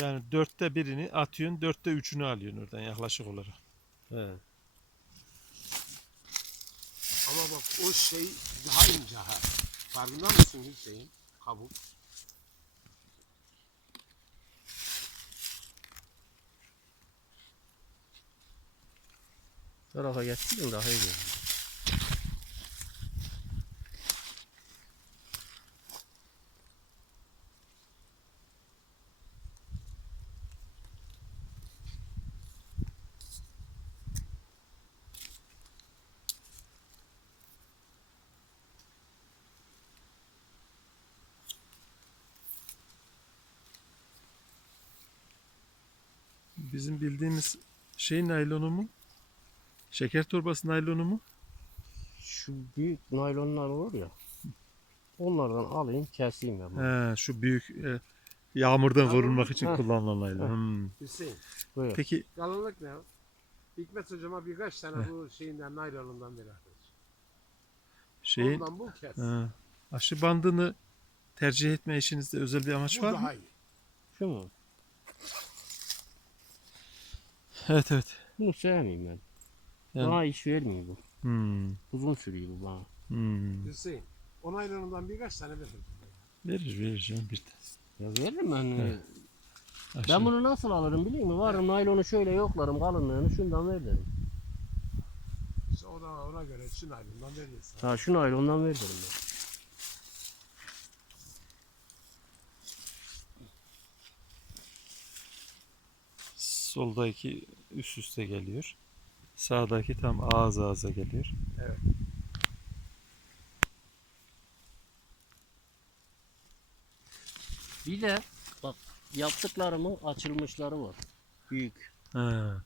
Yani dörtte birini atıyorsun, dörtte üçünü alıyorsun oradan yaklaşık olarak. He. Ama bak o şey daha ince ha. Farkında mısın Hüseyin? Kabuk. Tarafa geçsin daha iyi. Bizim bildiğimiz şey naylonu mu? Şeker torbası naylonu mu? Şu büyük naylonlar olur ya. Onlardan alayım keseyim ben. bunu. He, şu büyük e, yağmurdan korunmak için kullanılan naylon. Hmm. Hüseyin. Buyur. Peki Kalınlık ne? Hikmet hocama birkaç tane bu şeyinden naylonundan bir arkadaş. şeyin Ondan bu kes. he, aşı bandını tercih etme işinizde özel bir amaç Bu var daha mı? iyi. Şu mu? Evet evet. Bunu sevmeyeyim ben. Yani- Daha iş vermiyor bu. Hmm. Uzun sürüyor bu bana. Hmm. Hüseyin. O naylonundan birkaç tane verin. Verir verir canım bir de. Ya veririm ben. Evet. Aşı- Ben bunu nasıl alırım biliyor musun? Varım naylonu şöyle yoklarım kalınlığını şundan ver derim. İşte o da ona göre şu naylondan veriyorsun. Ha şu naylondan ver derim ben. Soldaki üst üste geliyor. Sağdaki tam ağız ağza geliyor. Bir de bak yaptıklarımın açılmışları var. Büyük. Ha.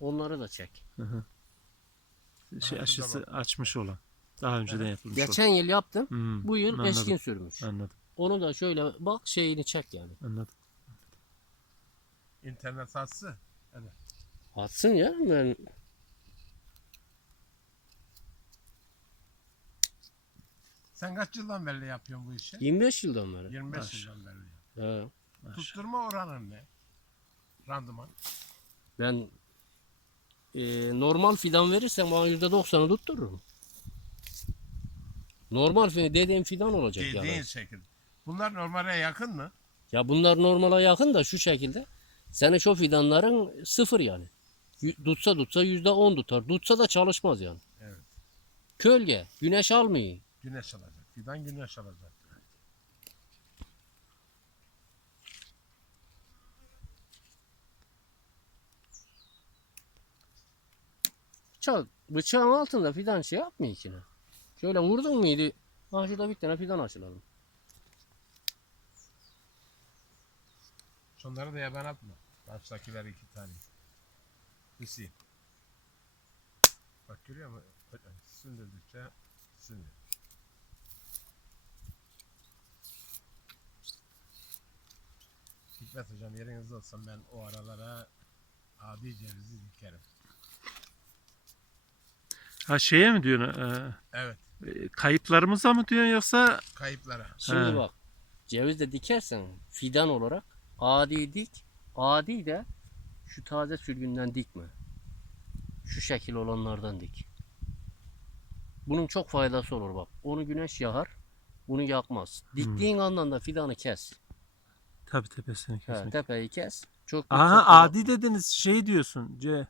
Onları da çek. Şey Ha, aşısı tamam. açmış olan. Daha önceden yapılmış Geçen yıl yaptım. olan. Hmm, Bu yıl anladım, eşkin sürmüş. Anladım. Onu da şöyle bak şeyini çek yani. Anladım. İnternet satsı. Atsın ya ben Sen kaç yıldan beri yapıyorsun bu işi? 25 yıldan beri. 25 Maşallah. yıldan beri. He. Tutturma oranın ne? Randıman. Ben e, normal fidan verirsem bana %90'ı tuttururum. Normal fidan dediğim fidan olacak yani. Dediğin şekilde. Bunlar normale yakın mı? Ya bunlar normala yakın da şu şekilde. Senin şu fidanların sıfır yani. Tutsa tutsa yüzde on tutar. Tutsa da çalışmaz yani. Evet. Kölge, güneş almıyor. Güneş alacak. Fidan güneş alacak. Bıçak, bıçağın altında fidan şey yapmıyor ki. ne. Şöyle vurdun muydu? Ha şurada bir tane fidan açılalım. Şunları da yaban atma. Baştakiler iki tane. Hüseyin. Bak görüyor musun? Sündürdükçe sünüyor. Hikmet hocam yerinizde olsam ben o aralara adi cevizi dikerim. Ha şeye mi diyorsun? e, Evet. e, kayıplarımıza mı diyorsun yoksa Şimdi He. bak ceviz de dikersen fidan olarak adi dik. Adi de şu taze sürgünden dikme. Şu şekil olanlardan dik. Bunun çok faydası olur bak. Onu güneş yakar. Bunu yakmaz. Diktiğin andan da fidanı kes. tabi tepesini He, kesmek. tepeyi kes. Çok Aha çok- adi dediniz şey diyorsun. Ce, e,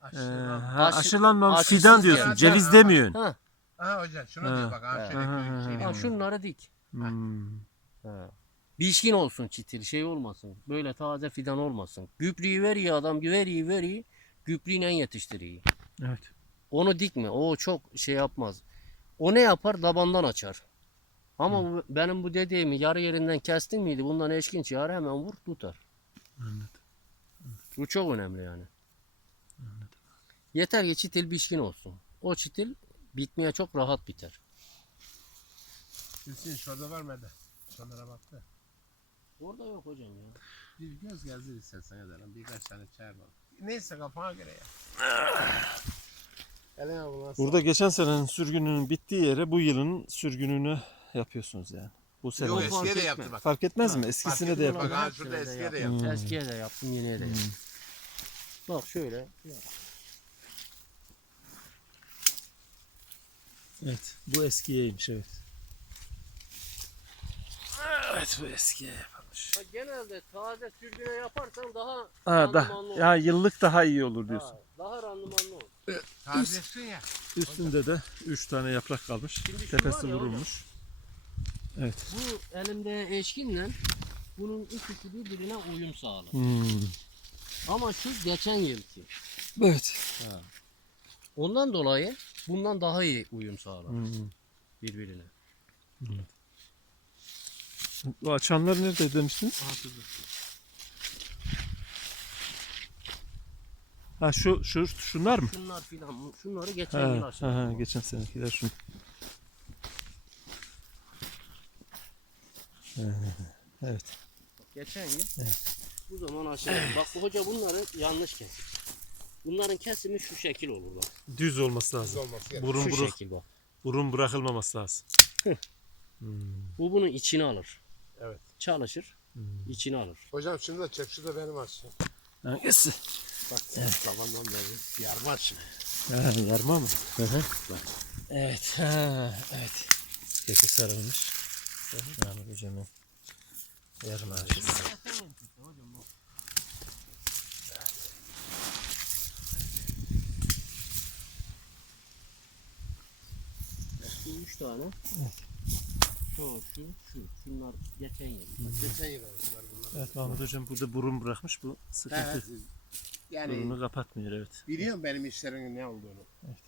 Aşırı. ha, Aşı- aşılanmamış aşısız fidan diyorsun. yani. Ceviz Ha, demiyorsun. Ha, Ha hocam şunu Ha. diyor bak. Ha, He. Ha, ha, ha. ha, şunları dik. Hmm. He. Biçkin olsun çitil şey olmasın. Böyle taze fidan olmasın. Gübreyi veriyor adam veriyor veriyor. Gübreyle yetiştiriyor. Evet. Onu dikme. O çok şey yapmaz. O ne yapar? Dabandan açar. Ama bu- benim bu dediğimi yarı yerinden kestin miydi? Bundan eşkin çıkar hemen vur tutar. Anladım. Bu çok önemli yani. Yeter ki çitil biçkin olsun. O çitil bitmeye çok rahat biter. Hüseyin şurada var mı? Şunlara baktı. Orada yok hocam ya. Bir göz gezdir istersen edelim. Birkaç tane çağır bak. Neyse kafana göre ya. Eline bu nasıl? Burada geçen senenin sürgününün bittiği yere bu yılın sürgününü yapıyorsunuz yani. Bu sene. Yok fark eskiye de yaptı bak. Fark etmez mi? Fark Eskisine de yapalım. Bak ha şurada eskiye de yaptım. yaptı. Eskiye de yaptım, yeniye de yaptım. Bak şöyle. Evet. Bu eskiyeymiş evet. Evet bu eskiye yapılmış. Ha, genelde taze sürgüne yaparsan daha Ha, randımanlı da, olur. ya yıllık daha iyi olur diyorsun. Ha, daha randımanlı olur. Tazesin ya. Üstünde de 3 tane yaprak kalmış. Şimdi şu Tepesi ya hocam. vurulmuş. Evet. Bu elimde eşkinle bunun ikisi birbirine uyum sağlar. Hmm. Ama şu geçen yılki. Evet. Ondan dolayı bundan daha iyi uyum sağlar Hmm. birbirine. Bu açanlar nerede demiştiniz? Şurada. Ha şu şu şunlar mı? Şunlar filan, şunları geçen Ha, yıl ha, açtım. ha, geçen senekiler şun. Ha, Evet. Geçen yıl Evet. bu zaman aşağıda. Bak bu hoca bunları yanlış kesmiş. Bunların kesimi şu şekil olur bak. Düz olması lazım. olması gerek. Burun Şu burun şekil bak. burun bırakılmaması lazım. Bu bunun içine alır. Evet. Çalışır, içine alır. Hocam şunu da çek. Şu da benim açsın. Hangisi? Bak sen zamandan beri yarma açın. Ha, yarma mı? Bak. Evet. Ha, evet. Kökü sarılmış. Yani hocamın yarma. Şu üç tane. Şu, şu, şu. Şunlar geçen yıl. Geçen yıl oldular bunlar. Evet Mahmut hocam burada burun bırakmış bu sıkıntı. Evet. Yani Burunu kapatmıyor evet. biliyorum benim işlerimin ne olduğunu. Evet.